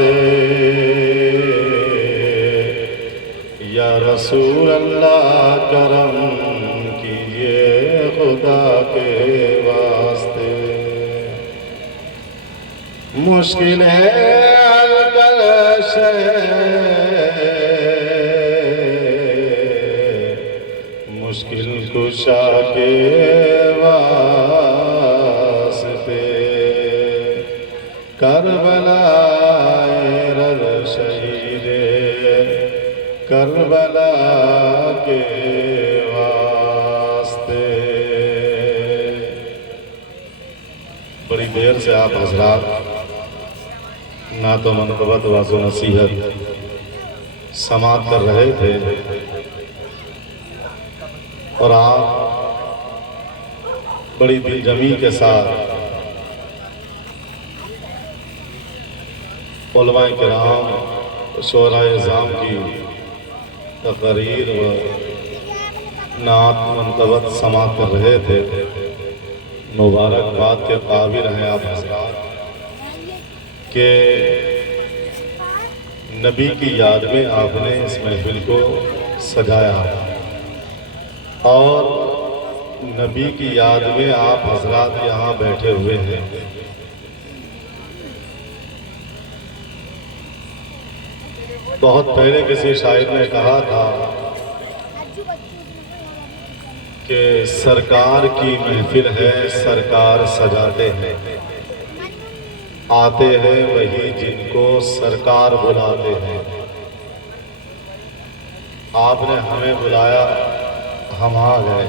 واسطے، یا رسول اللہ کرم کیجئے خدا کے واسطے، مشکل ہے الکش مشکل کشا کے واسطے، کربلا رض شہید کربلا کے واسطے۔ بڑی دیر سے آپ حضرات نعت و منقبت واعظ و نصیحت سماعت کر رہے تھے، اور آپ بڑی دل جمی کے ساتھ علماء کرام شعراء اعظام کی تقریر و نعت منقبت سماعت کر رہے تھے۔ مبارکباد کے قابل ہیں آپ حضرات کہ نبی کی یاد میں آپ نے اس محفل کو سجایا، اور نبی کی یاد میں آپ حضرات یہاں بیٹھے ہوئے ہیں۔ بہت پہلے کسی شاعر نے کہا تھا کہ سرکار کی محفل ہے، سرکار سجاتے ہیں، آتے ہیں وہی جن کو سرکار بلاتے ہیں۔ آپ نے ہمیں بلایا، ہم آ گئے۔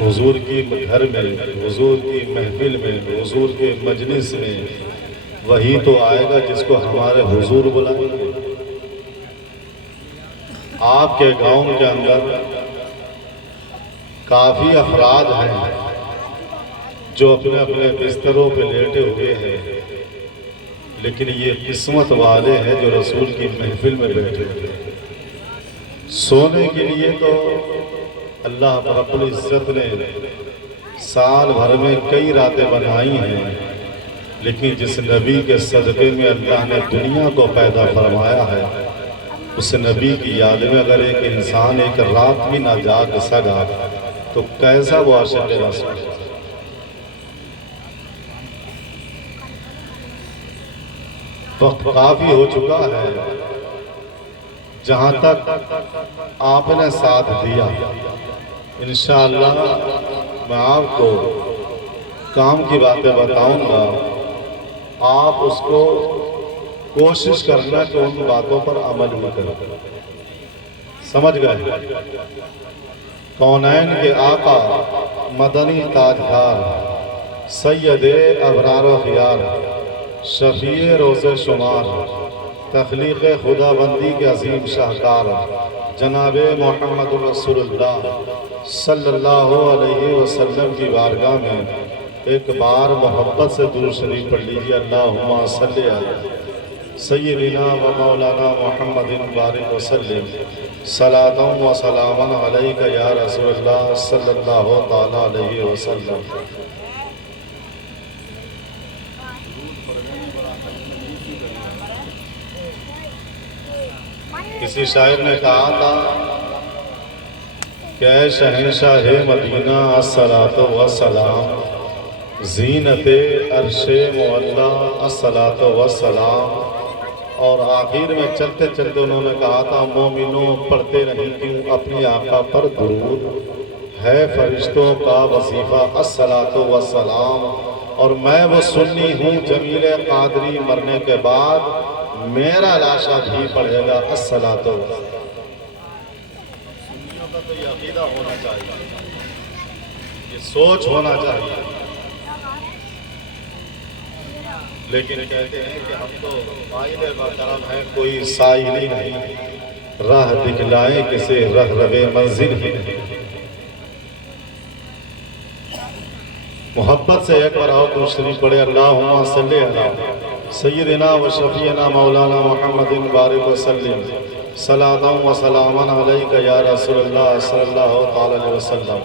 حضور کی گھر میں، حضور کی محفل میں، حضور کے مجلس میں وہی تو آئے گا جس کو ہمارے حضور بلائیں گے۔ آپ کے گاؤں کے اندر کافی افراد ہیں جو اپنے اپنے بستروں پہ لیٹے ہوئے ہیں، لیکن یہ قسمت والے ہیں جو رسول کی محفل میں بیٹھے ہوئے ہیں۔ سونے کے لیے تو اللہ رب العزت نے سال بھر میں کئی راتیں بنائی ہیں، لیکن جس نبی کے صدقے میں اللہ نے دنیا کو پیدا فرمایا ہے، اس نبی کی یاد میں اگر ایک انسان ایک رات بھی نہ جاگ سکا تو کیسا وہ عاشق رسول۔ وقت کافی ہو چکا ہے، جہاں تک آپ نے ساتھ دیا انشاءاللہ میں آپ کو کام کی باتیں بتاؤں گا، آپ اس کو کوشش کرنا کہ ان باتوں پر عمل بھی کرو۔ سمجھ گئے؟ کونین کے آقا مدنی تاجدار سید ابرار و خیار شفیع روز شمار تخلیق خدا بندی کے عظیم شاہکار جناب محمد رسول اللہ صلی اللہ علیہ وسلم کی بارگاہ میں ایک بار محبت سے درود شریف پڑھ لیجیے۔ اللہم صلی علی سیدنا و مولانا محمد بارک وسلم صلاۃ و سلاما علیک یا رسول اللہ صلی اللہ تعالی علیہ وسلم۔ کسی شاعر نے کہا تھا کہ اے شہنشاہ مدینہ الصلاۃ والسلام، زینت عرش معلا الصلاۃ والسلام، اور آخر میں چلتے چلتے انہوں نے کہا تھا مومنوں پڑھتے نہیں کیوں اپنی آقا پر درود، ہے فرشتوں کا وظیفہ الصلاۃ والسلام، اور میں وہ سنی ہوں جمیل قادری مرنے کے بعد میرا لاشا بھی پڑھے گا الصلاۃ والسلام۔ سنیوں کا تو یہ عقیدہ ہونا چاہیے، یہ سوچ ہونا چاہیے، لیکن کہتے ہیں کہ ہم تو قائل محترم ہیں، کوئی سائلی نہیں، راہ دکھلائے کسے رہ روے منزل ہی نہیں۔ محبت سے ایک بار آؤ درود شریف پڑھے۔ اللہم صلی علی سیدنا و شفیعنا مولانا محمد بارک وسلم صلاۃ و سلاما علیک یا رسول اللہ صلی اللہ علیہ وسلم۔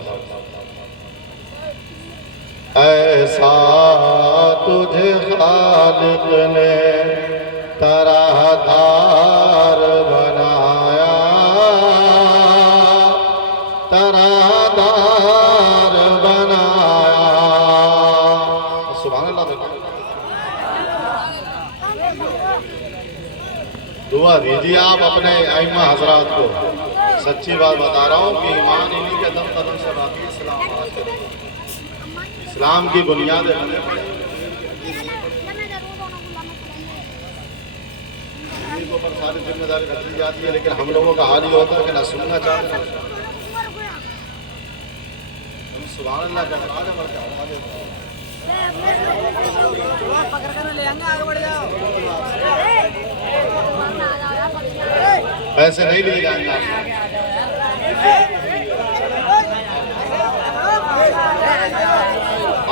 اے ساتھ تجھے خالق نے طرح دار بنایا، طرح دار بنایا۔ سبحان اللہ۔ دعا دیجیے آپ اپنے ائمہ حضرات کو۔ سچی بات بتا رہا ہوں کہ ایمان انہی کے دم قدم سے باقی اسلام حاصل ہے۔ اسلام کی بنیاد ہے۔ ان کو پر ساری ذمہ داری رکھی جاتی ہے، لیکن ہم لوگوں کا حال یہ ہوتا ہے کہ نہ سننا چاہتے ہیں۔ ہم سبحان اللہ کا آگے بڑھ کے آگے پکڑ کر لے آئیں گے، آگے بڑھ جاؤ۔ پیسے نہیں لیے جائیں گے۔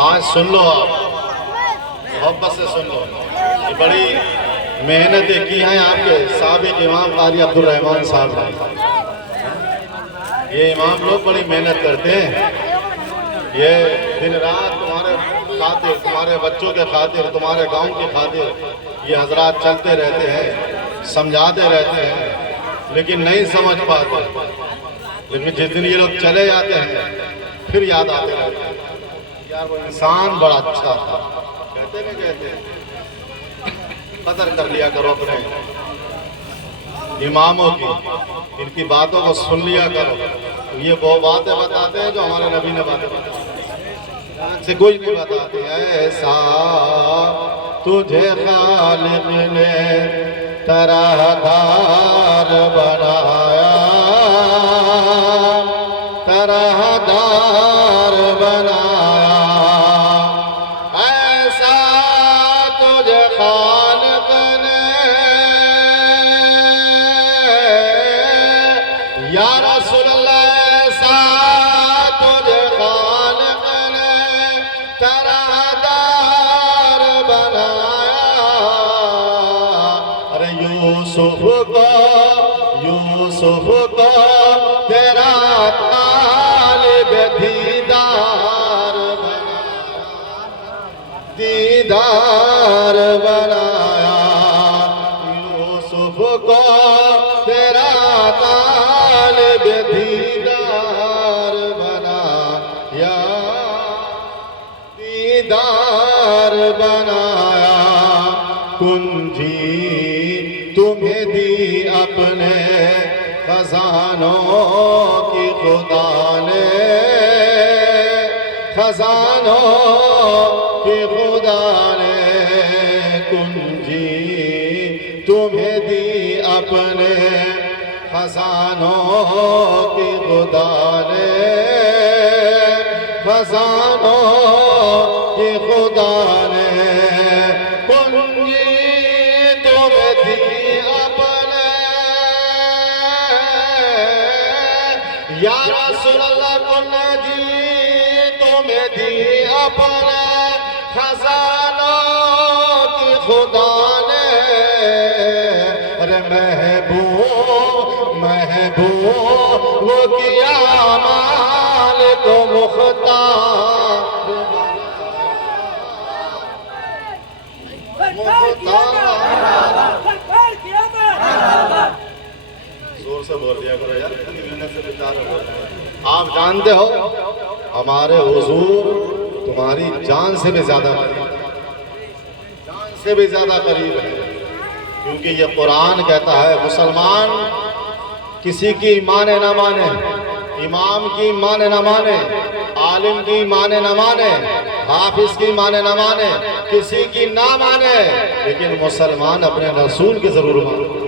آج سن لو، آپ محبت سے سن لو، یہ بڑی محنتیں کی ہیں آپ کے سابق امام قاری عبدالرحمن صاحب نے۔ یہ امام لوگ بڑی محنت کرتے ہیں، یہ دن رات تمہارے خاطر، تمہارے بچوں کے خاطر، تمہارے گاؤں کے خاطر یہ حضرات چلتے رہتے ہیں، سمجھاتے رہتے ہیں، لیکن نہیں سمجھ پاتے۔ لیکن جس دن یہ لوگ چلے جاتے ہیں پھر یاد آتے رہتے ہیں، یار وہ انسان بڑا اچھا تھا۔ کہتے نہیں کہتے؟ قدر کر لیا کرو اپنے اماموں کی، ان کی باتوں کو سن لیا کرو۔ یہ وہ باتیں بتاتے ہیں جو ہمارے نبی نے باتیں بتائی سے کوئی نہیں بتاتے۔ ایسا تجھے خالق نے طرح دار بنایا، طرح دار بنایا۔ ایسا تجھے خالق نے، یا رسول اللہ ایسا تجھے خالق نے طرح دار بنایا۔ ارے یوسف کو تیرا طالب دیدار بنایا، دیدار بنایا۔ یوسف کو تیرا طالب دیدار بنایا، دیدار بنایا۔ کنجی تمہیں دی اپنے خزانوں کی خدا نے، خزانوں کی خدا نے۔ کنجی تمہیں دی اپنے خزانوں کی خدا نے، خزانوں کی خدا نے۔ کنجی تمہیں دی اپنے، یا رسول اللہ کنجی تمہیں دی اپنے خزانوں کی خدا نے۔ ارے محبوب وہ کیا مالک مختار، زور سے بول دیا کرو یار، آپ جانتے ہو ہمارے حضور تمہاری جان سے بھی زیادہ قریب، جان سے بھی زیادہ قریب ہے، کیونکہ یہ قرآن کہتا ہے مسلمان کسی کی مانے نہ مانے، امام کی مانے نہ مانے، عالم کی مانے نہ مانے، حافظ کی مانے نہ مانے، کسی کی نہ مانے، لیکن مسلمان اپنے رسول کی ضرور مانتا ہے،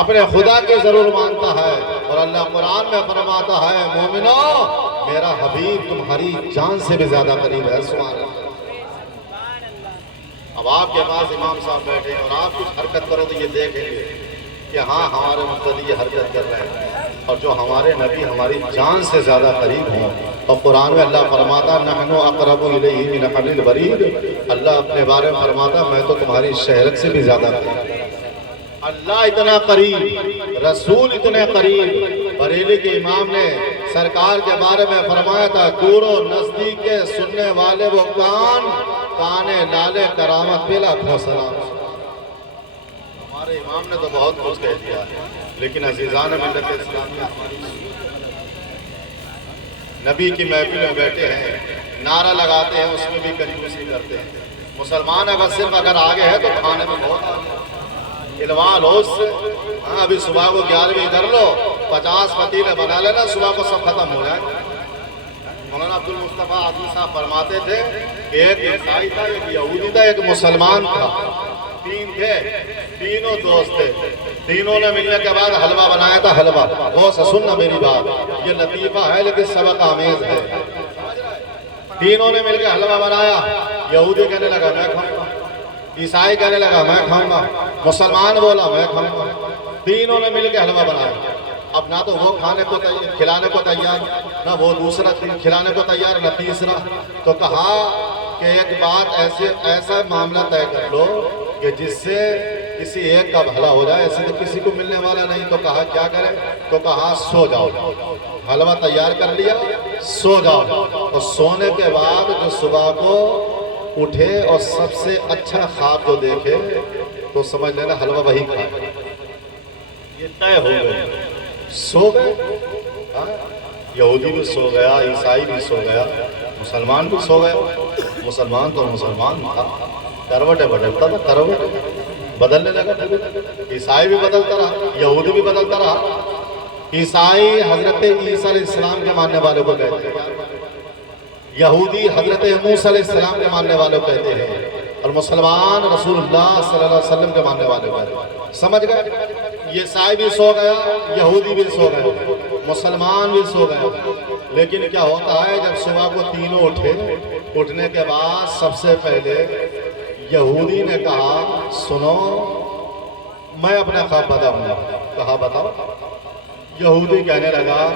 اپنے خدا کے ضرور مانتا ہے۔ اور اللہ قرآن میں فرماتا ہے مومنو میرا حبیب تمہاری جان سے بھی زیادہ قریب ہے۔ سبحان اللہ۔ اب آپ کے پاس امام صاحب بیٹھے ہیں اور آپ کچھ حرکت کرو تو یہ دیکھیں گے کہ ہاں ہمارے مقتدی یہ حرکت کر رہے ہیں، اور جو ہمارے نبی ہماری جان سے زیادہ قریب ہوں۔ اور قرآن میں اللہ فرماتا نحن اقرب الیہ من حبل الورید، اللہ اپنے بارے میں فرماتا میں تو تمہاری شہرت سے بھی زیادہ قریب۔ اللہ اتنا قریب، رسول اتنے قریب۔ بریلی کے امام نے سرکار کے بارے میں فرمایا تھا دور و نزدیک کے سننے والے وہ کان کانے لالے کرامت پہ لاکھوں سلام۔ ہمارے امام نے تو بہت کچھ کہہ دیا ہے، لیکن عزیزان ملت اسلامیہ نبی کی محفل میں بیٹھے ہیں، نعرہ لگاتے ہیں، اس میں بھی کنجوسی کرتے ہیں۔ مسلمان اگر آگے ہے تو کھانے میں بہت آگے، الوان ہو اس سے۔ ہاں ابھی صبح کو 11 کر لو، 50 پتیلے بنا لینا، صبح کو سب ختم ہو جائے۔ مولانا عبدالمصطفیٰ عادل صاحب فرماتے تھے کہ ایک عیسائی تھا، ایک یہودی تھا، ایک مسلمان تھا، تین تھے، تینوں دوست تھے۔ تینوں نے ملنے کے بعد حلوہ بنایا تھا، حلوہ۔ غور سے سننا میری بات، یہ لطیفہ ہے لیکن سبق آمیز ہے۔ تینوں نے مل کے حلوہ بنایا، یہودی کہنے لگا میں کھاؤں گا، عیسائی کہنے لگا میں کھاؤں گا، مسلمان بولا میں کھاؤں گا۔ تینوں نے مل کے حلوہ بنایا۔ اب نہ تو وہ کھلانے کو تیار، نہ وہ دوسرا کھلانے کو تیار، نہ تیسرا۔ تو کہا کہ ایک بات ایسا معاملہ طے کر لو کہ جس سے کسی ایک کا بھلا ہو جائے، ایسے تو کسی کو ملنے والا نہیں۔ تو کہا کیا کرے؟ تو کہا سو جاؤ، حلوہ تیار کر لیا، سو جاؤ۔ تو سونے کے بعد جو صبح کو اٹھے اور سب سے اچھا خواب جو دیکھے تو سمجھ لینا حلوہ وہی کھا، یہ طے ہو گئے، سو گئے۔ یہودی بھی سو گیا، عیسائی بھی سو گیا، مسلمان بھی سو گیا۔ مسلمان تو مسلمان تھا، کروٹیں بدلتا تھا، کروٹ بدلنے لگا۔ عیسائی بھی بدلتا رہا، یہودی بھی بدلتا رہا۔ عیسائی حضرت عیسیٰ علیہ السلام کے ماننے والوں کو کہتے ہیں، یہودی حضرت موسیٰ علیہ السلام کے ماننے والوں کہتے ہیں، اور مسلمان رسول اللہ صلی اللہ علیہ وسلم کے ماننے والے کہتے ہیں۔ سمجھ گئے؟ عیسائی بھی سو گیا، یہودی بھی سو گیا، مسلمان بھی سو گیا۔ لیکن کیا ہوتا ہے جب صبح کو تینوں اٹھے، اٹھنے کے بعد سب سے پہلے یہودی نے کہا سنو میں اپنا خواب بتاؤں گا۔ کہا بتاؤ۔ یہودی کہنے لگا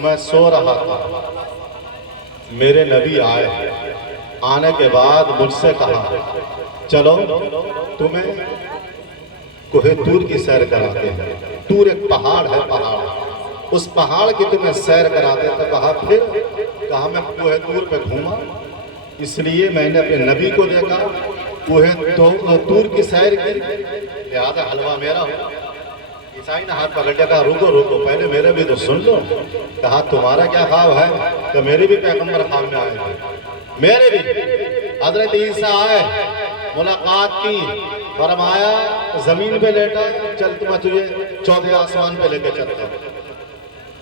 میں سو رہا تھا، میرے نبی آئے، آنے کے بعد مجھ سے کہا چلو تمہیں کوہ طور کی سیر کراتے ہیں۔ طور ایک پہاڑ ہے، پہاڑ، اس پہاڑ کی تمہیں سیر کراتے ہیں۔ تو کہا پھر؟ کہا میں کوہ طور پہ گھوما، اس لیے میں نے اپنے نبی کو دیکھا، کوہ طور کی سیر کی، لہذا حلوہ میرا ہو۔ عیسائی نے ہاتھ پکڑ لیا، کہا رکو رکو پہلے میرے بھی تو سن لو۔ کہا تمہارا کیا خواب ہے؟ کہ میرے بھی پیغمبر خواب میں آئے ہیں، میرے بھی حضرت عیسیٰ آئے، ملاقات کی، فرمایا زمین پہ لیٹا چل تمہیں تجھے چوتھے آسمان پہ لے کے چلتا ہوں۔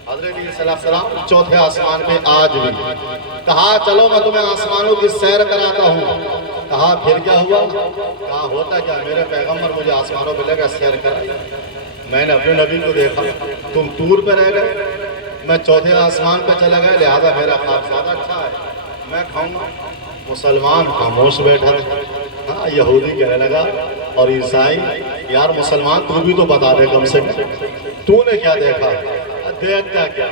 حضرت عیسیٰ علیہ السلام چوتھے آسمان پہ آج بھی۔ کہا چلو میں تمہیں آسمانوں کی سیر کراتا ہوں۔ کہا پھر کیا ہوا؟ کہا ہوتا کیا؟ میرے پیغمبر مجھے آسمانوں پہ لے کر سیر کرائی، میں نے اپنے نبی کو دیکھا، تم طور پہ رہ گئے، میں چوتھے آسمان پہ چلا گیا، لہذا میرا خواب زیادہ اچھا ہے، میں کھاؤں گا۔ مسلمان خاموش بیٹھا تھا۔ ہاں یہودی کہنے لگا اور عیسائی یار مسلمان تو بھی تو بتا دے کم سے کم تو نے کیا دیکھا؟ دیکھتا کیا؟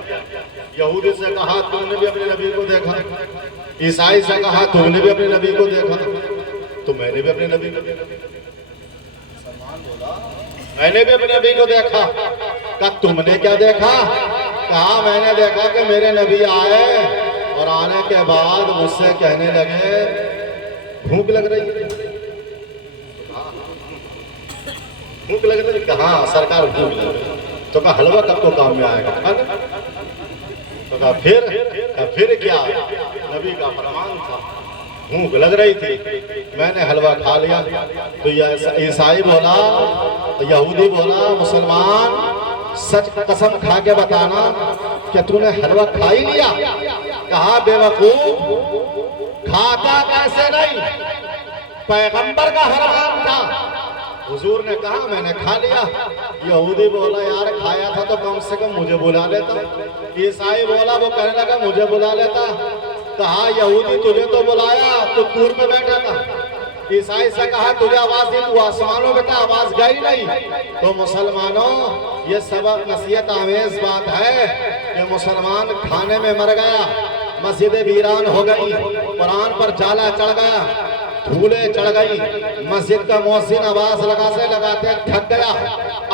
یہودی سے کہا تم نے بھی اپنے نبی کو دیکھا، عیسائی سے کہا تم نے بھی اپنے نبی کو دیکھا، تو میں نے بھی اپنے نبی کو دیکھا۔ میں نے بھی اپنے نبی کو دیکھا۔ کہا تم نے کیا دیکھا؟ کہا میں نے دیکھا کہ میرے نبی آئے اور آنے کے بعد مجھ سے کہنے لگے بھوک لگ رہی ہے، بھوک لگ رہی ہے؟ کہا سرکار بھوک لگ رہی ہے۔ تو کہا حلوہ کب کو کام میں آئے گا؟ تو کہا پھر کیا؟ نبی کا فرمان تھا، بھوک لگ رہی تھی، میں نے حلوہ کھا لیا۔ تو عیسائی بولا، یہودی بولا مسلمان سچ قسم کھا کے بتانا کہ تو نے حلوہ کھا ہی لیا؟ کہا بے وقوف کھاتا کیسے نہیں، پیغمبر کا حرام تھا۔ حضور نے کہا میں نے کھا لیا۔ یہودی بولا یار کھایا تھا تو کم سے کم مجھے بلا لیتا۔ عیسائی بولا وہ کہنے لگا مجھے بلا لیتا۔ کہا یہودی تجھے تو بلایا تو طور پہ بیٹھا تھا۔ عیسائی سے کہا تجھے آواز دی تو آسمانوں میں تھا، آواز گئی نہیں۔ تو مسلمانوں یہ سبق نصیحت آمیز بات ہے کہ مسلمان کھانے میں مر گیا، مسجد ویران ہو گئی، قرآن پر جالا چڑھ گیا، دھولے چڑھ گئی، مسجد کا مؤذن آواز لگاتے تھک گیا۔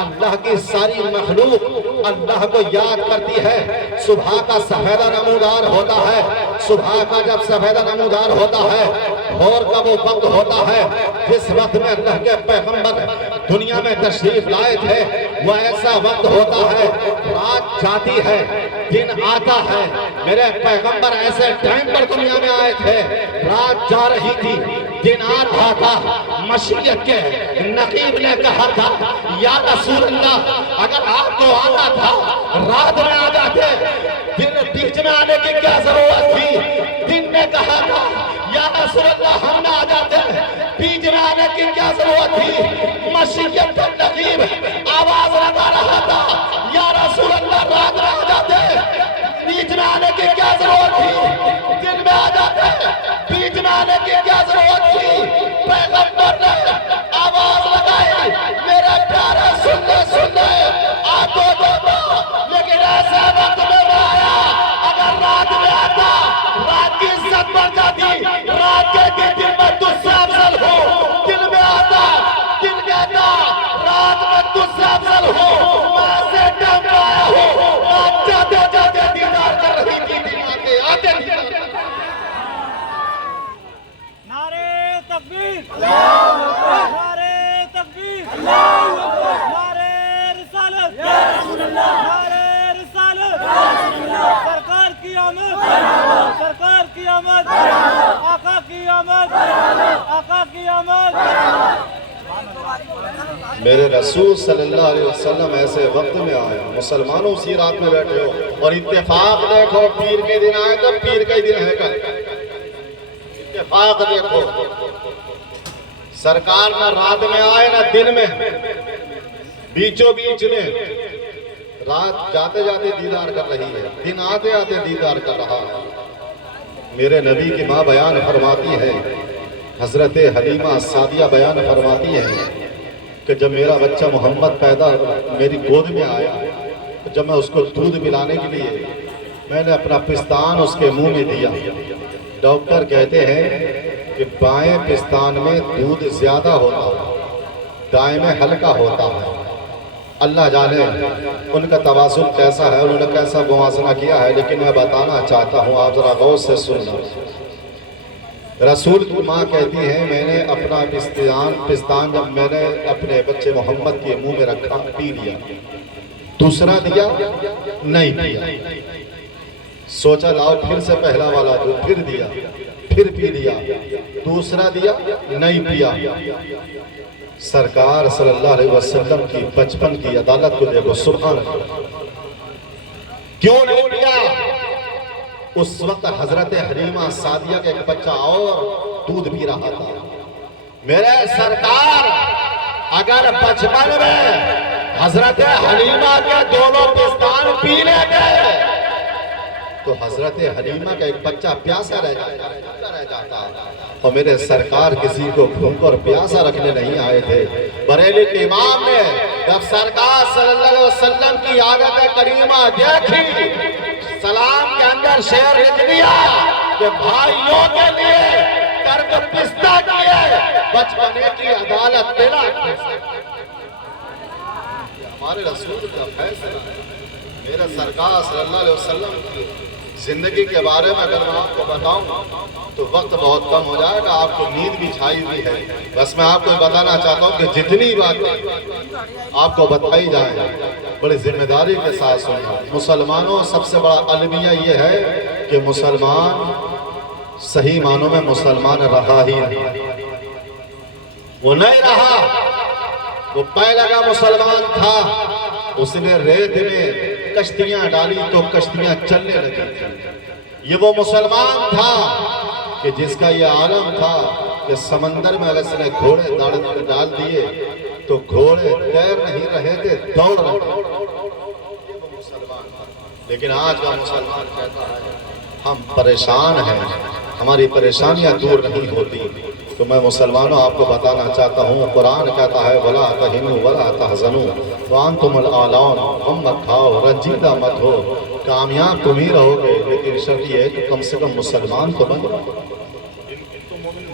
اللہ کی ساری مخلوق اللہ کو یاد کرتی ہے۔ صبح کا سفیدہ نمودار ہوتا ہے، صبح کا جب سفیدہ نمودار ہوتا ہے بھور کا وہ وقت ہوتا ہے جس وقت میں اللہ کے پیغمبر دنیا میں تشریف لائے تھے، وہ ایسا وقت ہوتا ہے رات جاتی ہے دن آتا ہے۔ میرے پیغمبر ایسے ٹائم پر دنیا میں آئے تھے، رات جا رہی تھی دن آ رہا تھا۔ مشیت کے نقیب نے کہا تھا یا رسول اللہ اگر آپ کو آنا تھا رات میں آ جاتے، دن بیچ میں آنے کی کیا ضرورت تھی؟ دن نے کہا تھا یا رسول اللہ ہم نہ آ جاتے، بیچ میں آنے کی کیا ضرورت تھی؟ مشیت کا نقیب آواز لگا رہا تھا یا رسول اللہ رات میں آ جاتے، بیچ میں آنے کی کیا ضرورت تھی؟ دن میں آ جاتے، بیچ میں آنے کی کیا ضرورت تھی؟ پیغمبر نے آواز لگائی میرے پیارے سن لے آپ کو دیتا، لیکن ایسے وقت میں وہ آیا اگر رات میں آتا رات کی عزت بڑھ جاتی، رات کے دن میں تجھ سے افضل ہوں، دن میں آتا دن کہتا رات میں تجھ سے افضل ہوں، میں ایسے ٹائم پہ آیا ہوں رات جاتے جاتے دیدار کر رہی تھی، دن آتے آتے دیدار کر رہی تھی۔ نعرے تکبیر، نعرے تکبیر، نعرے رسالت، نعرے رسالت، سرکار کی آمد، سرکار کی آمد، آقا کی آمد، آقا کی آمد۔ میرے رسول صلی اللہ علیہ وسلم ایسے وقت میں آئے، مسلمانوں اسی رات میں بیٹھے ہو اور اتفاق دیکھو پیر کے دن آئے تو پیر کا ہی دن ہے کل، اتفاق دیکھو سرکار نہ رات میں آئے نہ دن میں، بیچوں بیچ میں رات جاتے جاتے دیدار کر رہی ہے، دن آتے آتے دیدار کر رہا ہے۔ میرے نبی کی ماں بیان فرماتی ہے، حضرت حلیمہ سعدیہ بیان فرماتی ہے کہ جب میرا بچہ محمد پیدا میری گود میں آیا، جب میں اس کو دودھ پلانے کے لیے میں نے اپنا پستان اس کے منہ میں دیا، ڈاکٹر کہتے ہیں کہ بائیں پستان میں دودھ زیادہ ہوتا ہے، دائیں میں ہلکا ہوتا ہے۔ اللہ جانے ان کا توازن کیسا ہے، انہوں نے کیسا موازنہ کیا ہے، لیکن میں بتانا چاہتا ہوں آپ ذرا غور سے سننا۔ رسول کی ماں کہتی ہے میں نے اپنا پستان جب میں نے اپنے بچے محمد کے منہ میں رکھا پی لیا، دوسرا دیا نہیں پیا، سوچا لاؤ پھر سے پہلا والا دودھ، پھر دیا، پھر پی لیا، دوسرا دیا نہیں پیا۔ سرکار صلی اللہ علیہ وسلم کی بچپن کی عدالت کو دیکھو، سبحان اللہ، کیوں نہیں پیا؟ اس وقت حضرت حلیمہ سعدیہ کا ایک بچہ اور دودھ پی رہا تھا۔ میرے سرکار اگر بچپن میں حضرت حلیمہ کے دونوں پستان پی لیتے تو حضرت حلیمہ کا ایک بچہ پیاسا رہ جاتا، اور میرے سرکار کسی کو بھوک اور پیاسا رکھنے نہیں آئے تھے۔ بریلی کے امام نے جب سرکار صلی اللہ علیہ وسلم کی عادت کریمہ دیکھی، سلام کے اندر شعر لکھ دیا کہ بھائیوں کے لیے ترک پستہ کیے بچپنے کی عدالت بلا کیسے۔ ہمارے رسول کا فیصلہ ہے۔ میرے سرکار صلی اللہ علیہ وسلم کی زندگی کے بارے میں اگر میں آپ کو بتاؤں تو وقت بہت کم ہو جائے گا، آپ کو نیند بھی چھائی ہوئی ہے۔ بس میں آپ کو بتانا چاہتا ہوں کہ جتنی باتیں آپ کو بتائی جائیں بڑی ذمہ داری کے ساتھ سننا۔ مسلمانوں سب سے بڑا المیہ یہ ہے کہ مسلمان صحیح معنوں میں مسلمان رہا ہی نہیں، وہ نہیں رہا، وہ پہلے کا مسلمان تھا، اس نے ریت میں کشتیاں ڈالی تو کشتیاں چلنے لگی تھی۔ یہ وہ مسلمان تھا کہ جس کا یہ عالم تھا کہ سمندر میں اگر اس نے گھوڑے ڈال دیے تو گھوڑے تیر نہیں رہے تھے، دوڑ رہے تھے۔ یہ وہ مسلمان تھا۔ لیکن آج کا مسلمان کہتا ہے ہم پریشان ہیں، ہماری پریشانیاں دور نہیں ہوتی۔ تو میں مسلمانوں آپ کو بتانا چاہتا ہوں، قرآن کہتا ہے وَلَا تَهِنُوا وَلَا تَحْزَنُوا وَأَنْتُمُ الْأَعْلَوْنَ، ہم مت کھاؤ، رنجیدہ مت ہو، کامیاب تم ہی رہو گے، لیکن شرط یہ ہے کہ کم سے کم مسلمان تو بن جاؤ،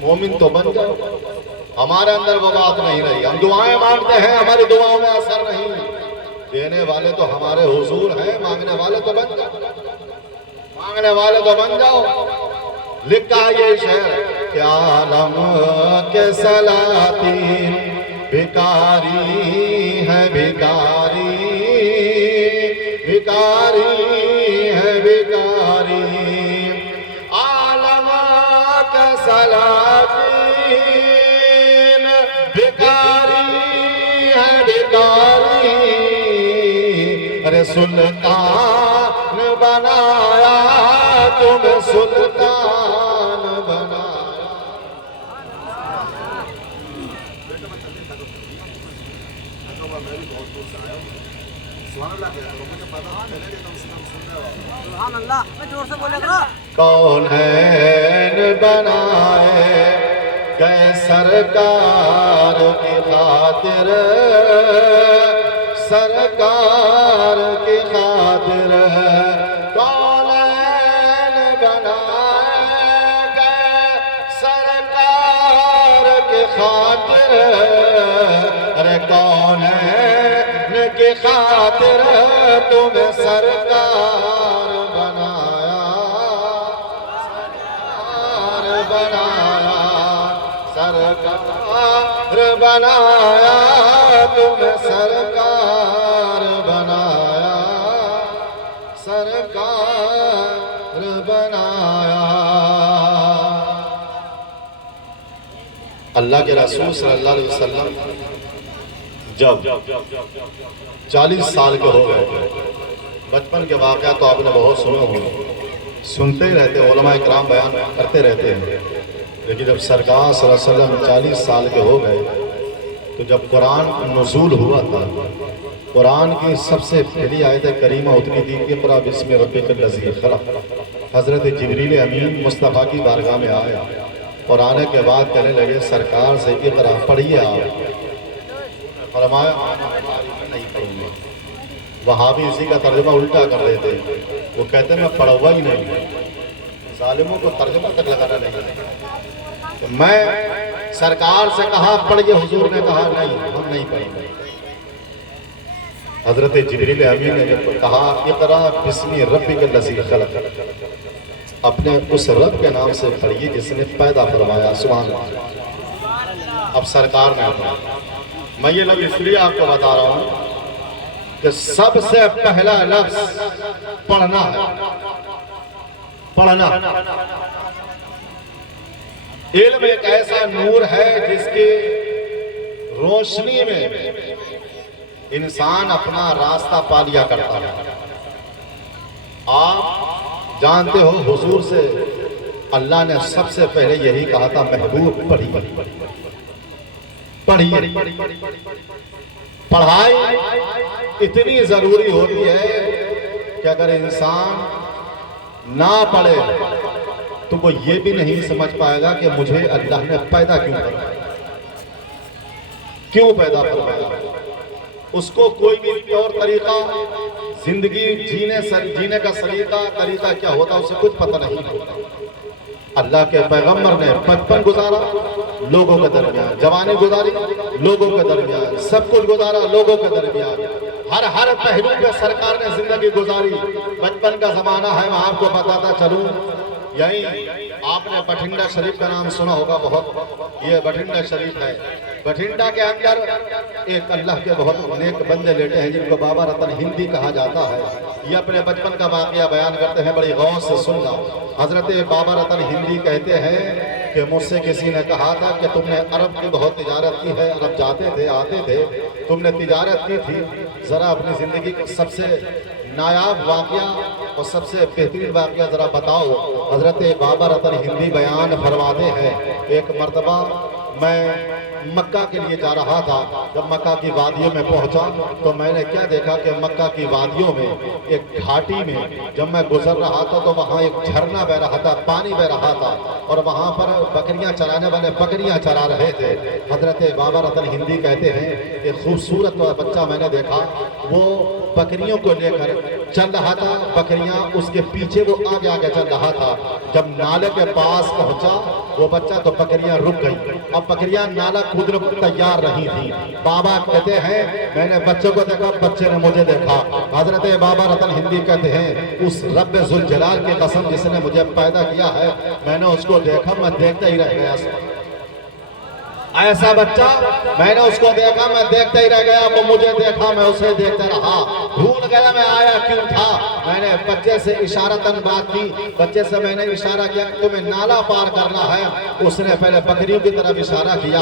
مومن تو بن جاؤ۔ ہمارے اندر وہ بات نہیں رہی، ہم دعائیں مانگتے ہیں، ہماری دعاؤں میں اثر نہیں، دینے والے تو ہمارے حضور ہیں، مانگنے والے تو بن جاؤ، مانگنے والے تو بن جاؤ۔ لکھا ہے یہ شعر کہ کہ عالم کے سلاطین بھکاری ہے بھکاری، بھکاری ہے بھکاری، عالم کے سلاطین بھکاری ہے بھکاری، ارے سلطان بنایا تم سلطان بنایا۔ سبحان اللہ، زور سے بولے کرو۔ کونین بنائے گئے سرکار کی خاطر، سرکار کی خاطر، کونین بنائے گئے سرکار کی خاطر، ارے کونین کی خاطر تمہیں سرکار بنایا، سرکار بنایا، تمہیں سرکار بنایا، سرکار بنایا۔ اللہ کے رسول صلی اللہ علیہ وسلم جب 40 سال کے ہو گئے، بچپن کے واقعات تو آپ نے بہت سنے ہوں، سنتے ہی رہتے، علماء اکرام بیان کرتے رہتے ہیں، لیکن جب سرکار صلی اللہ علیہ وسلم 40 سال کے ہو گئے تو جب قرآن نزول ہوا تھا، قرآن کی سب سے پہلی آیت کریمہ اتری تھی کہ اقرأ بسم ربک الذی خلق۔ حضرت جبریل امین مصطفیٰ کی بارگاہ میں آئے اور آنے کے بعد کہنے لگے سرکار سے اقرأ پڑھیے آپ، فرمایا نہیں پڑھوں گا۔ وہابی اسی کا ترجمہ الٹا کر رہے تھے، وہ کہتے ہیں میں پڑھوا ہی نہیں، ظالموں کو ترجمہ تک لگانا نہیں۔ میں سرکار سے کہا پڑھیے، حضور نے کہا نہیں ہم نہیں پڑھیں گے۔ حضرت جبریل امین نے کہا اقرأ بسم ربک الذی خلق، اپنے اس رب کے نام سے پڑھیے جس نے پیدا فرمایا۔ سبحان اللہ۔ اب سرکار نے پڑھا، میں یہ لفظ اس لیے آپ کو بتا رہا ہوں کہ سب سے پہلا لفظ پڑھنا ہے، پڑھنا۔ علم ایک ایسا نور ہے جس کی روشنی میں انسان اپنا راستہ پا لیا کرتا ہے۔ آپ جانتے ہو حضور سے اللہ نے سب سے پہلے یہی کہا تھا محبوب پڑھی، پڑھیے۔ پڑھائی اتنی ضروری ہوتی ہے کہ اگر انسان نہ پڑھے تو وہ یہ بھی نہیں سمجھ پائے گا کہ مجھے اللہ نے پیدا کیوں پیدا فرمایا۔ اس کو کوئی بھی اور طریقہ زندگی جینے کا طریقہ کیا ہوتا اسے کچھ پتہ نہیں ہوتا۔ اللہ کے پیغمبر نے بچپن گزارا لوگوں کے درمیان، جوانی گزاری لوگوں کے درمیان، سب کچھ گزارا لوگوں کے درمیان، ہر پہلو پہ سرکار نے زندگی گزاری۔ بچپن کا زمانہ ہے، میں آپ کو بتاتا چلوں، یہی آپ نے بٹھنڈا شریف کا نام سنا ہوگا بہت، یہ بٹھنڈا شریف ہے۔ بٹھنڈا کے اندر ایک اللہ کے بہت نیک بندے لیٹے ہیں جن کو بابا رتن ہندی کہا جاتا ہے۔ یہ اپنے بچپن کا واقعہ بیان کرتے ہیں، بڑی غور سے سننا۔ حضرت بابا رتن ہندی کہتے ہیں کہ مجھ سے کسی نے کہا تھا کہ تم نے عرب کی بہت تجارت کی ہے، عرب جاتے تھے آتے تھے، تم نے تجارت کی تھی، ذرا اپنی زندگی کا سب سے نایاب واقعہ اور سب سے بہترین واقعہ ذرا بتاؤ۔ حضرت بابا رتن ہندی بیان فرماتے ہیں ایک مرتبہ میں مکہ کے لیے جا رہا تھا، جب مکہ کی وادیوں میں پہنچا تو میں نے کیا دیکھا کہ مکہ کی وادیوں میں ایک گھاٹی میں جب میں گزر رہا تھا تو وہاں ایک جھرنا بہ رہا تھا، پانی بہ رہا تھا، اور وہاں پر بکریاں چرانے والے بکریاں چرا رہے تھے۔ حضرت بابا رتن ہندی کہتے ہیں ایک خوبصورت بچہ میں نے دیکھا، وہ بکریوں کو لے کر چل رہا تھا، بکریاں اس کے پیچھے وہ آگے آگے چل رہا تھا۔ جب نالے کے پاس پہنچا وہ بچہ تو بکریاں رک گئی۔ اب بکریاں نالا کودنے کو تیار نہیں تھی۔ بابا کہتے ہیں میں نے بچوں کو دیکھا، بچے نے مجھے دیکھا۔ حضرت بابا رتن ہندی کہتے ہیں اس رب ذوالجلال کی قسم جس نے مجھے پیدا کیا ہے، میں نے اس کو دیکھا، میں دیکھتا ہی رہ گیا۔ ایسا بچہ میں نے اس کو دیکھا، میں دیکھتا ہی رہ گیا، وہ مجھے دیکھا، میں اسے دیکھتا رہا، بھول گیا میں آیا کیوں تھا۔ میں نے بچے سے اشارتاً بات کی، بچے سے میں نے اشارہ کیا کہ تمہیں نالا پار کرنا ہے۔ اس نے پہلے بکریوں کی طرف اشارہ کیا،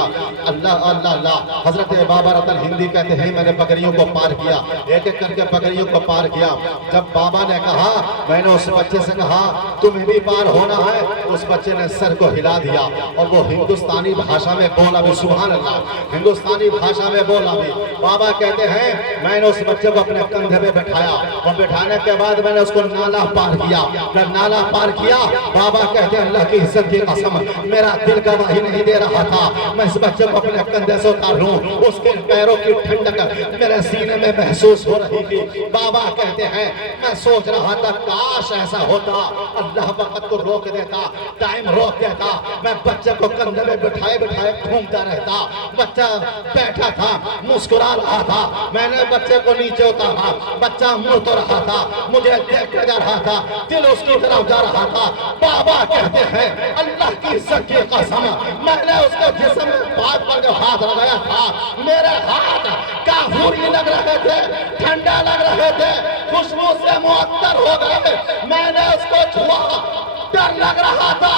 اللہ اللہ اللہ۔ حضرت بابا رتن ہندی کہتے ہیں میں نے بکریوں کو پار کیا، ایک ایک کر کے بکریوں کو پار کیا۔ جب بابا نے کہا، میں نے اس بچے سے کہا تمہیں بھی پار ہونا ہے، اس بچے نے سر کو ہلا دیا اور وہ ہندوستانی بھاشا میں بولا بھی، سبحان اللہ، ہندوستانی بھاشا میں بولا بھی۔ بابا کہتے ہیں میں نے اس بچے کو اپنے کندھے پہ بٹھایا اور بٹھانے کے بعد میں نے اس کو نالا پار کیا۔ جب نالا پار کیا، بابا کہتے ہیں اللہ کی عزت کی قسم میرا دل گواہی نہیں دے رہا تھا، میں اس بچے کو اپنے کندھے سے اتار لوں، اس کے پیروں کی ٹھنڈک میرے سینے میں محسوس ہو رہی تھی۔ بابا کہتے ہیں میں سوچ رہا تھا کاش ایسا ہوتا، اللہ وقت کو روک دیتا، ٹائم روک دیتا، میں بچے کو کندھے میں بٹھائے بٹھائے گھومتا رہتا۔ بچہ بیٹھا تھا، مسکرا رہا تھا، میں نے بچے کو نیچے اتارا، بچہ مڑ تو رہا تھا، مجھے دیکھ جا رہا تھا، دل اس کی طرف جا رہا تھا۔ بابا کہتے ہیں اللہ کی عزت کی قسم میں نے اس کے جسم میں پاک پر جو ہاتھ لگایا تھا، میرے ہاتھ کافوری لگ رہے تھے، ٹھنڈا لگ رہے تھے، خوشبو سے معطر ہو گئے۔ میں نے اس کو چھوا، ڈر لگ رہا تھا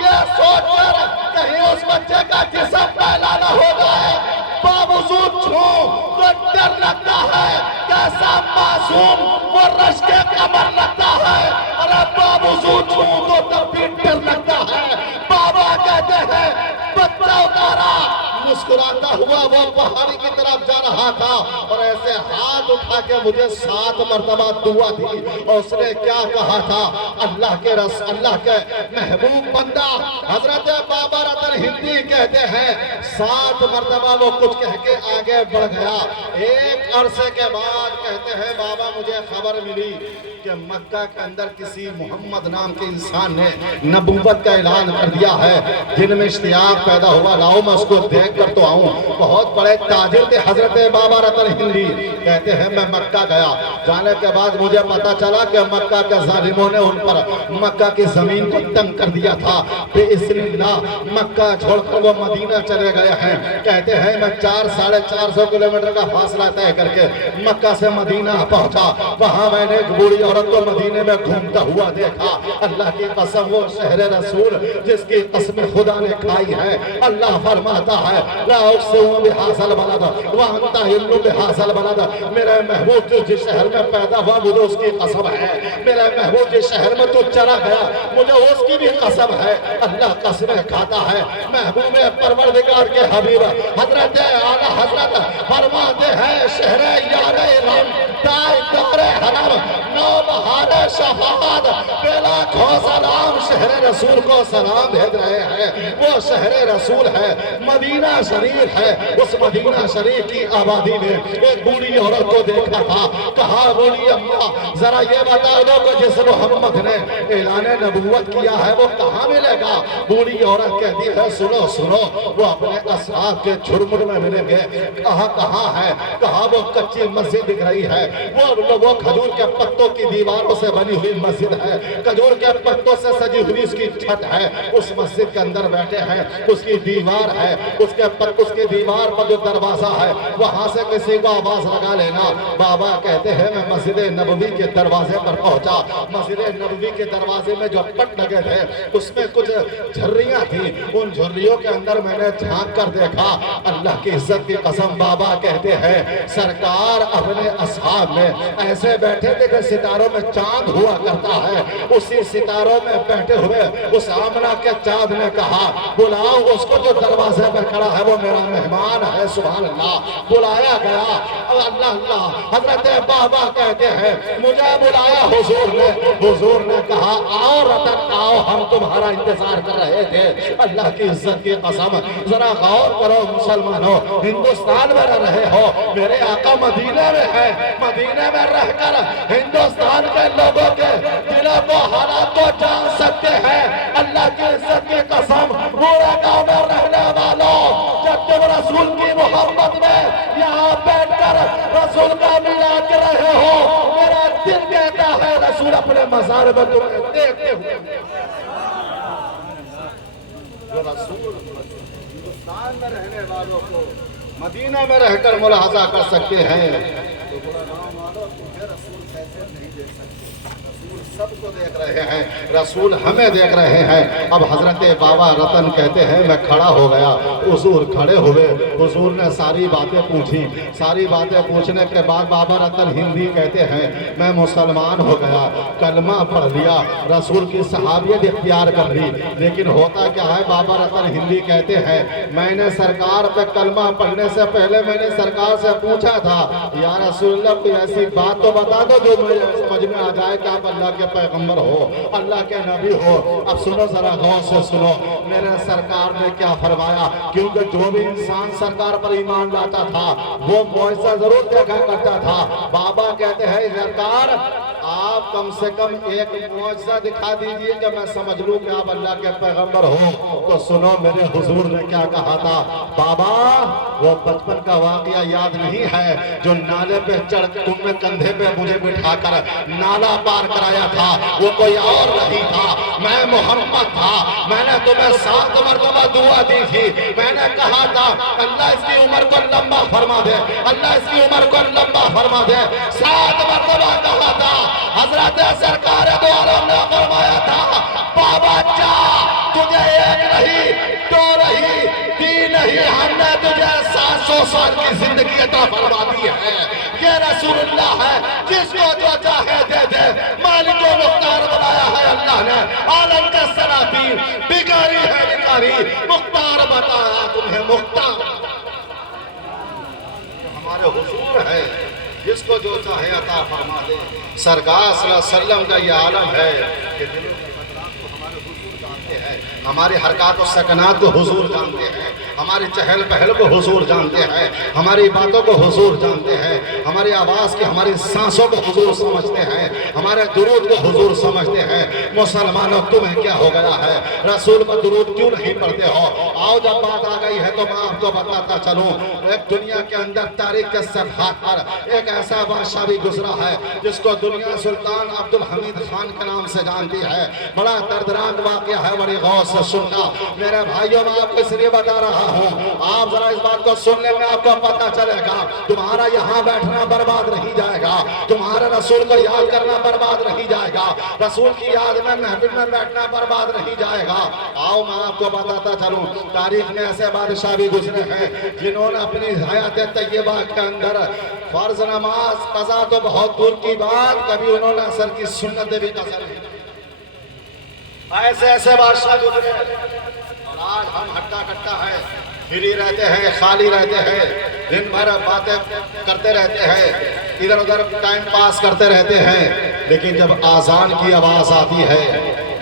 یہ سوچ کر کہیں اس بچے کا جسم پھیلا نہ ہو جائے، باوجود چھوں تو ڈر لگتا ہے، کیسا معصوم وہ رشک قمر لگتا ہے، اور باوجود چھوں تو تب بھی ڈر لگتا ہے۔ بابا کہتے ہیں بچہ اتارا، مسکراتا ہوا وہ پہاڑی کی طرف جا رہا تھا اور ایسے ہاتھ اٹھا کے مجھے 7 مرتبہ دعا دی، اور اس نے کیا کہا تھا، اللہ کے محبوب بندہ حضرت بابا رتن ہندی کہتے ہیں 7 مرتبہ وہ کچھ کہہ کے آگے بڑھ گیا۔ ایک عرصے کے بعد کہتے ہیں بابا مجھے خبر ملی کہ مکہ کے اندر کسی محمد نام کے انسان نے نبوت کا اعلان کر دیا ہے۔ دل میں اشتیاق پیدا ہوا لاؤ میں اس کو دیکھ کر تو آؤں۔ بہت بڑے تاجر تھے حضرت بابا رتن ہندی، کہتے ہیں میں مکہ گیا، جانے کے بعد مجھے پتا چلا کہ مکہ کے ظالموں نے ان پر مکہ کی زمین کو تنگ کر دیا تھا۔ بِإِذْنِ اللہ مکہ چھوڑ کر وہ مدینہ چلے گئے ہیں۔ کہتے ہیں میں 400-450 کلومیٹر کا فاصلہ طے کر کے مکہ سے مدینہ پہنچا، وہاں میں نے ایک بوڑھی عورت کو مدینے میں گھومتا ہوا دیکھا۔ اللہ کی قسم وہ شہر رسول جس کی قسم خدا نے کھائی ہے، اللہ فرماتا ہے لا اقسم بہذا البلد وانت حل بہذا البلد، میرے محبوب جس شہر میں پیدا ہوا مجھے اس کی قسم ہے، میرے محبوب جس شہر میں تو چلا گیا مجھے اس کی بھی قسم ہے۔ اللہ قسمیں کھاتا ہے۔ محبوب پروردگار کے حبیب حضرت اعلیٰ حضرت فرماتے ہیں شہر یار رم دار حرم نو بہار شفاعت بلا کھو سلام، شہر رسول کو سلام بھیج رہے ہیں۔ وہ شہر رسول ہے، مدینہ شریف ہے۔ اس مدینہ شریف کی آبادی میں ایک بوڑھی عورت کو دیکھا تھا، کہا بوڑھی اماں ذرا یہ بتا دو کہ جس محمد نے اعلان نبوت کیا ہے وہ کہاں ملے گا؟ بوڑھی عورت کہتی ہے سنو سنو، وہ اپنے اصحاب کے جھرمٹ میں ملیں گے۔ کہا کہاں ہے؟ کہا وہ کچی مسجد دکھ رہی ہے، وہ کھجور کے پتوں کی دیواروں سے بنی ہوئی مسجد ہے، کھجور کے پتوں سے سجی ہوئی اس کی چھت ہے، اس مسجد کے اندر بیٹھے ہیں، اس کی دیوار ہے، اس کے دیوار پر جو دروازہ ہے وہاں سے کسی کو آواز لگا لینا۔ بابا کہتے ہیں میں مسجد نبوی کے دروازے پر پہنچا، مسجد نبوی کے دروازے میں جو پٹ لگے تھے اس میں کچھ جھریاں تھیں، ان جھریوں کے اندر میں نے جھانک کر دیکھا۔ اللہ کی عزت کی قسم بابا کہتے ہیں سرکار اپنے اصحاب میں ایسے بیٹھے تھے کہ ستاروں میں چاند ہوا کرتا ہے، اسی ستاروں میں بیٹھے ہوئے اس آمنہ کے چاند نے کہا بلاؤ اس کو جو دروازے پر کھڑا ہے وہ میرا مہمان ہے، سبحان اللہ۔ بلایا گیا، اللہ اللہ، حضرت بابا کہتے ہیں مجھے بلایا حضور نے کہا آؤ رتن آؤ، ہم تمہارا انتظار کر رہے تھے۔ اللہ کی عزت کی قسم ذرا غور کرو مسلمانوں، ہندوستان میں رہ رہے ہو، میرے آقا مدینہ میں ہے، مدینے میں رہ کر ہندوستان کے لوگوں کے دلوں کو حالات کو جان سکتے ہیں۔ اللہ کی عزت کی قسم، پورے گاؤں میں رہنے والوں، جب تم رسول کی محبت میں یہاں بیٹھ کر رسول کا میلاد کر رہے ہو، میرا دل کہتا ہے رسول اپنے مزار میں تمہیں دیکھتے ہوئے۔ جو رسول ہندوستان میں رہنے والوں کو مدینہ میں رہ کر ملاحظہ کر سکتے ہیں، تو بڑا نام والوں تمہیں رسول کیسے نہیں دیکھ سکتے؟ رسول سب کو دیکھ رہے ہیں، رسول ہمیں دیکھ رہے ہیں۔ اب حضرت بابا رتن کہتے ہیں میں کھڑا ہو گیا، حضور کھڑے ہوئے، حضور نے ساری باتیں پوچھی، ساری باتیں پوچھنے کے بعد بابا رتن ہندی کہتے ہیں میں مسلمان ہو گیا، کلمہ پڑھ لیا، رسول کی صحابیت اختیار کر لی۔ لیکن ہوتا کیا ہے، بابا رتن ہندی کہتے ہیں میں نے سرکار پہ کلمہ پڑھنے سے پہلے میں نے سرکار سے پوچھا تھا یا رسول اللہ کوئی ایسی بات تو بتا دو جو مجھے سمجھ میں آ جائے کہ آپ اللہ کے پیغمبر ہو، اللہ کے نبی ہو۔ اب سنو ذرا غور سے سنو میرے سرکار نے کیا فرمایا، کیونکہ جو بھی انسان سرکار پر ایمان لاتا تھا وہ معجزہ ضرور دیکھا کرتا تھا۔ بابا کہتے ہیں سرکار آپ کم سے کم ایک معجزہ دکھا دیجئے کہ میں سمجھ لوں کہ آپ اللہ کے پیغمبر ہو۔ تو سنو میرے حضور نے کیا کہا تھا، بابا وہ بچپن کا واقعہ یاد نہیں ہے جو نالے پہ چڑھ تم کندھے پہ مجھے بٹھا کر نالا پار کرایا تھا، وہ کوئی اور نہیں تھا، میں محمد تھا۔ میں نے تمہیں 7 مرتبہ دعا دی تھی، میں نے کہا تھا اللہ اس کی عمر کو لمبا فرما دے، اللہ اس کی عمر کو لمبا فرما دے۔ 7 مرتبہ کہا تھا، حضرت سرکار دو عالم نے فرمایا تھا بابا جا تجھے ایک نہیں، 2 نہیں، 3 نہیں، ہم نے تجھے 700 سال کی زندگی عطا فرما دی ہے۔ یہ رسول اللہ ہے جس کو جو چاہے دے دے، مالک و مختار بنایا ہے اللہ نے، عالم کے سلاطین، بھکاری ہے بھکاری، مختار بتایا تمہیں مختار۔ ہمارے حضور ہے جس کو جو چاہے عطا فرما دے۔ سرکار صلی اللہ علیہ وسلم کا یہ عالم ہے کہ دلوں کے خطرات کو ہمارے حضور جانتے ہیں، ہماری حرکات و سکنات کو حضور جانتے ہیں، ہماری چہل پہل کو حضور جانتے ہیں، ہماری باتوں کو حضور جانتے ہیں، ہماری آواز کی ہماری سانسوں کو حضور سمجھتے ہیں، ہمارے درود کو حضور سمجھتے ہیں۔ مسلمانوں تمہیں کیا ہو گیا ہے، رسول پر درود کیوں نہیں پڑھتے ہو؟ آؤ جب بات آ گئی ہے تو میں آپ کو بتاتا چلوں، ایک دنیا کے اندر تاریخ کے صفحات پر ایک ایسا بادشاہ بھی گزرا ہے جس کو دنیا سلطان عبدالحمید خان کے نام سے جانتی ہے۔ بڑا دردناک واقعہ ہے، بڑی غور سے سننا میرے بھائیوں، میں آپ کو اس لیے بتا رہا ہوں، آپ ذرا اس بات کو سن لیں، میں آپ کو پتہ چلے گا تمہارا یہاں بیٹھنا برباد نہیں جائے گا، تمہارا رسول کو یاد کرنا برباد نہیں جائے گا، رسول کی یاد میں محفل میں بیٹھنا برباد نہیں جائے گا۔ آؤ میں آپ کو بتاتا چلوں، تاریخ میں ایسے بادشاہ بھی گزرے ہیں جنہوں نے اپنی حیات طیبہ کے اندر فرض نماز قضا تو بہت دور کی بات، کبھی انہوں نے اثر کی سنت بھی قضا نہیں۔ ایسے ایسے بادشاہ گزرے اور آج ہم ہٹا کٹا ہے، فری رہتے ہیں، خالی رہتے ہیں، دن بھر باتیں کرتے رہتے ہیں، ادھر ادھر ٹائم پاس کرتے رہتے ہیں، لیکن جب آذان کی آواز آتی ہے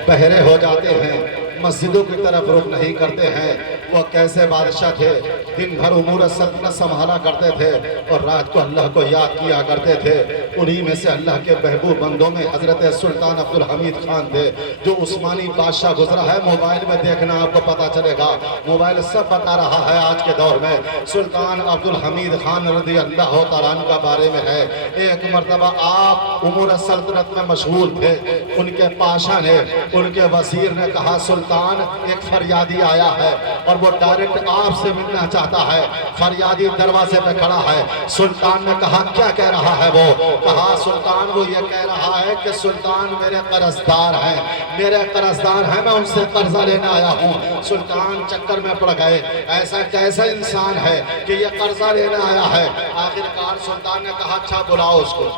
بہرے ہو جاتے ہیں، مسجدوں کی طرف رخ نہیں کرتے ہیں۔ وہ کیسے بادشاہ تھے، دن بھر امور سلطنت سنبھالا کرتے تھے اور رات کو اللہ کو یاد کیا کرتے تھے۔ انہی میں سے اللہ کے محبوب بندوں میں حضرت سلطان عبدالحمید خان تھے، جو عثمانی بادشاہ گزرا ہے۔ موبائل میں دیکھنا آپ کو پتا چلے گا، موبائل سب بتا رہا ہے آج کے دور میں۔ سلطان عبدالحمید خان رضی اللہ تعالیٰ عنہ کا بارے میں ہے، ایک مرتبہ آپ امور سلطنت میں مشغول تھے، ان کے پاشا نے، ان کے وزیر نے کہا سلطان ایک فریادی آیا ہے اور وہ ڈائریکٹ آپ سے ملنا چاہتا ہے۔ فریادی دروازے پہ کھڑا ہے، سلطان نے کہا کیا کہہ رہا ہے وہ؟ کہا سلطان وہ یہ کہہ رہا ہے کہ سلطان میرے قرضدار ہیں، میرے قرضدار ہیں، میں ان سے قرضہ لینے آیا ہوں۔ سلطان چکر میں پڑ گئے، ایسا کیسا انسان ہے کہ یہ قرضہ لینے آیا ہے؟ آخرکار سلطان نے کہا اچھا بلاؤ اس کو۔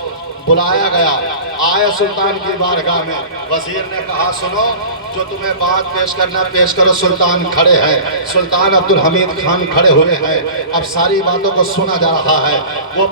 بلایا گیا، آئے سلطان کی بارگاہ میں، وزیر نے کہا سنو جو تمہیں بات پیش کرنا پیش کرو۔ سلطان کھڑے ہیں، سلطان عبدالحمید خان کھڑے ہوئے ہیں، اب ساری باتوں کو سنا جا رہا ہے۔ وہ